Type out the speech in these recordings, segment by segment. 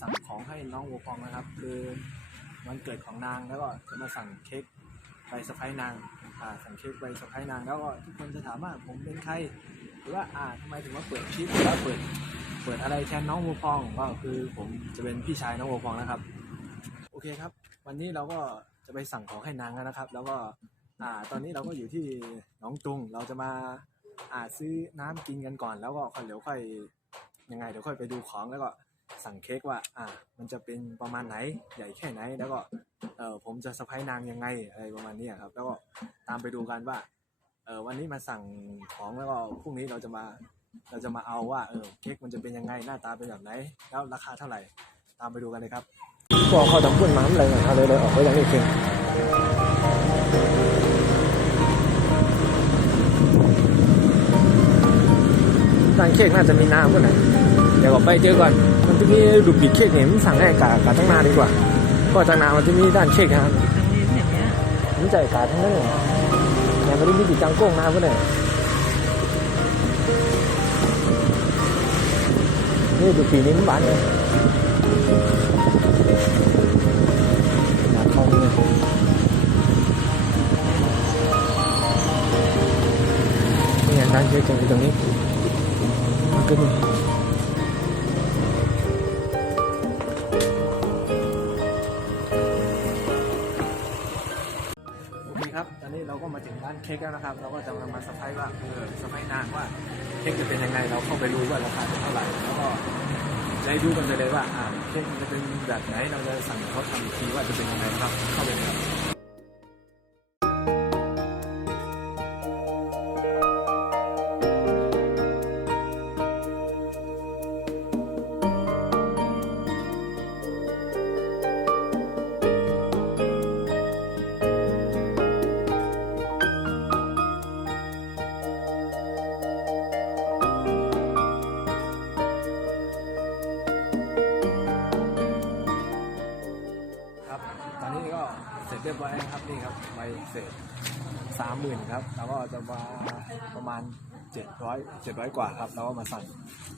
สั่งของให้น้องโวปองนะครับ คือวันเกิดของนางแล้วก็จะมาสั่งเค้กไปสะพายนางอ่าสั่งเค้กไปสะพายนางแล้วก็ทุกคนจะถามว่าผมเป็นใคร หรือว่าอ่าทำไมถึงมาเปิดคลิปหรือว่าเปิดเปิดอะไรแทนน้องโวปองก็คือผมจะเป็นพี่ชายน้องโวปองนะครับ โอเคครับ วันนี้เราก็จะไปสั่งของให้นางแล้วนะครับ แล้วก็อ่าตอนนี้เราก็อยู่ที่หนองตุงเราจะมาอ่าซื้อน้ำกินกันก่อน แล้วก็ค่อยเดี๋ยวค่อยยังไงเดี๋ยวค่อยไปดูของแล้วก็ สั่งเค้กว่าอ่า มันจะเป็นประมาณไหนใหญ่แค่ไหน แล้วก็เออผมจะสะพายนางยังไงอะไรประมาณนี้ครับ แล้วก็ตามไปดูกันว่าเออวันนี้มาสั่งของแล้วก็พรุ่งนี้เราจะมาเราจะมาเอาว่าเออเค้กมันจะเป็นยังไงหน้าตาเป็นแบบไหน แล้วราคาเท่าไหร่ตามไปดูกันเลยครับพวกเขาทำพุ่นน้ำอะไรเอาเลยเลยออกไปอย่างนี้เก่งร้านเค้กน่าจะมีน้ำด้วยนะเดี๋ยวออกไปเจอก่อน มันจะมีดูปีเค้กเนี่ยมันสั่งได้กากาตั้งนานดีกว่า ก็จากนามันจะมีด้านเค้กนะครับมันใจกาทั้งนั้นเลยเนี่ไม่ได้มีติดจังโก้งน้ำก็เลยนี่ดูปีนี้มันหวานเลยอยากเข้าเนี่ยนี่ไงร้านเค้กตรงนี้ตรงนี้มันก็มี ก็มาถึงร้านเค้กแล้วนะครับ เราก็จะมามาสะพายว่าเออสะพายนางว่าเค้กจะเป็นยังไงเราเข้าไปรู้ว่าราคาเท่าไหร่แล้วก็ได้ดูกันไปเลยว่าอ่าเค้กมันจะเป็นแบบไหนเราจะสั่งเขาทำอีกทีว่าจะเป็นยังไงครับเข้าไปเลยครับามหมื่นครับ แล้วก็จะมาประมาณเจ็ดร้อยเจ็ดร้อยกว่าครับ แล้วก็มาสั่ง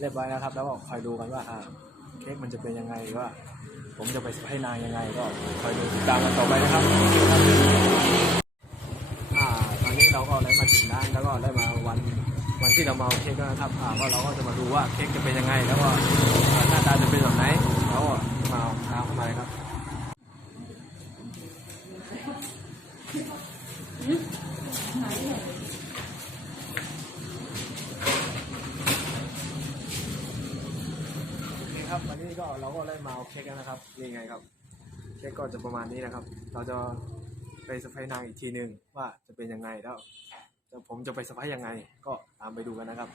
เรียบร้อยแล้วครับ แล้วก็คอยดูกันว่าอ่าเค้กมันจะเป็นยังไงว่า ผมจะไปให้นางยังไงก็คอยดูติดตามกันต่อไปนะครับอ่าตอนนี้เราก็ได้มาถึงร้านแล้วก็ได้มาวันวันที่เรามาเอาเค้กแล้วนะครับอ่าก็เราก็จะมาดูว่าเค้กจะเป็นยังไง แล้วก็หน้าตาจะเป็นแบบไหนแล้วก็มาเอาตาเข้ามาเลยครับ ครับวันนี้ก็เราก็ได้มาเอาเค้กแล้วนะครับนี่ไงครับเค้กก็จะประมาณนี้นะครับ เราจะไปสะพายนางอีกทีหนึ่งว่าจะเป็นยังไงแล้วผมจะไปสะพายยังไง ก็ตามไปดูกันนะครับ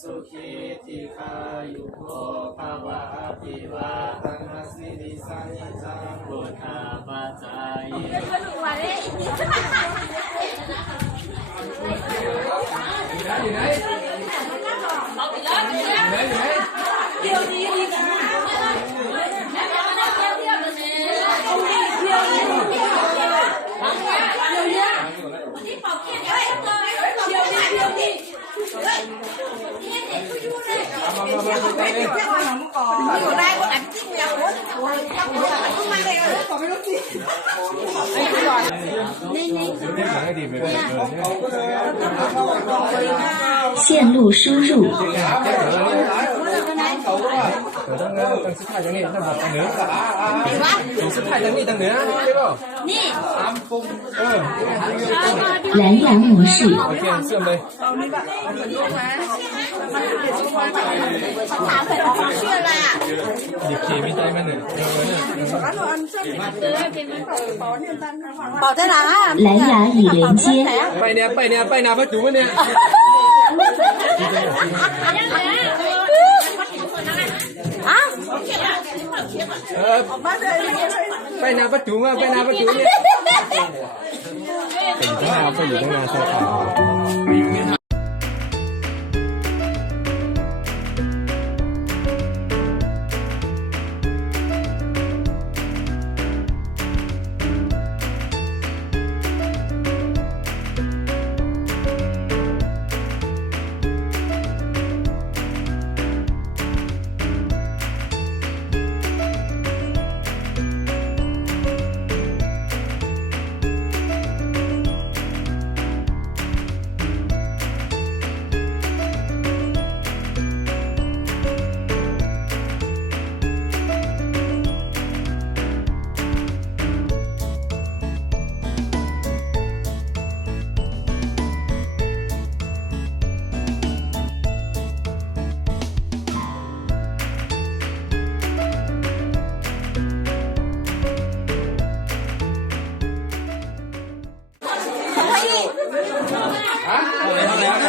สุขีติคายุโกภาวะอภิ วาทังสิริสัยจังบุทธาปัจจาย 线路输入。Ở trong tầng sức thải trong này tầng tầng nữa tầng sức thải trong này tầng nữa biết không 你 ừ 蓝牙模式， ở kia xương đây 你皮没带吗你bỏ thế nào á 蓝牙已连接， bay nè bay nè bay nào phát chủ nè เออไปนาประจุมาไปนาประจุเนี่ยไปอยู่ตั้นานสาว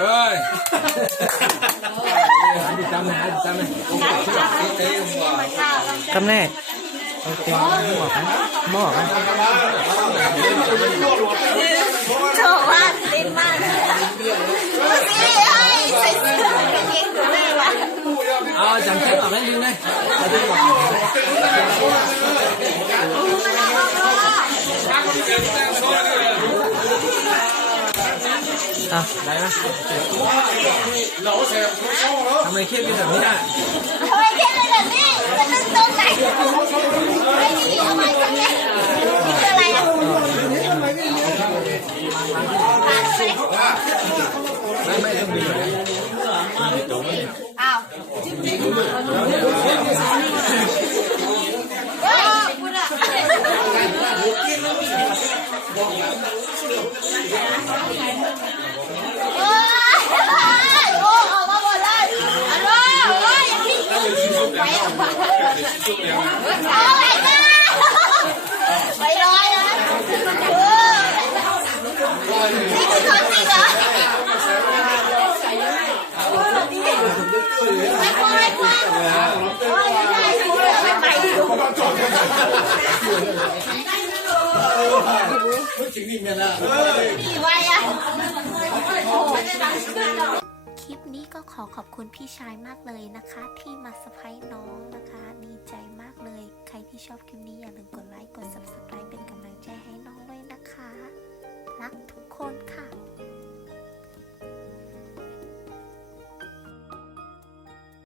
เฮ้ยจำไหนจำไหนข้าวจำแน่อเคหมอกไหมหมอกไหมโชว์ว่าลิ้นมากดูสิเฮ้ยใส่เสื้อกางเกงตัวแม่วะเอาจำแค่หมอกได้นหม้อกันะไมเท่เลยแบบนี้มันเป็น ตรงไหนไม่ดีทำไมตรงนี้นี่คืออะไรอ่ Thank you. คลิปนี้ก็ขอขอบคุณพี่ชายมากเลยนะคะ ที่มาสไพร์น้องนะคะ ดีใจมากเลย ใครที่ชอบคลิปนี้อย่าลืมกดไลค์ กด subscribe เป็นกำลังใจให้น้องด้วยนะคะ รักทุกคนค่ะ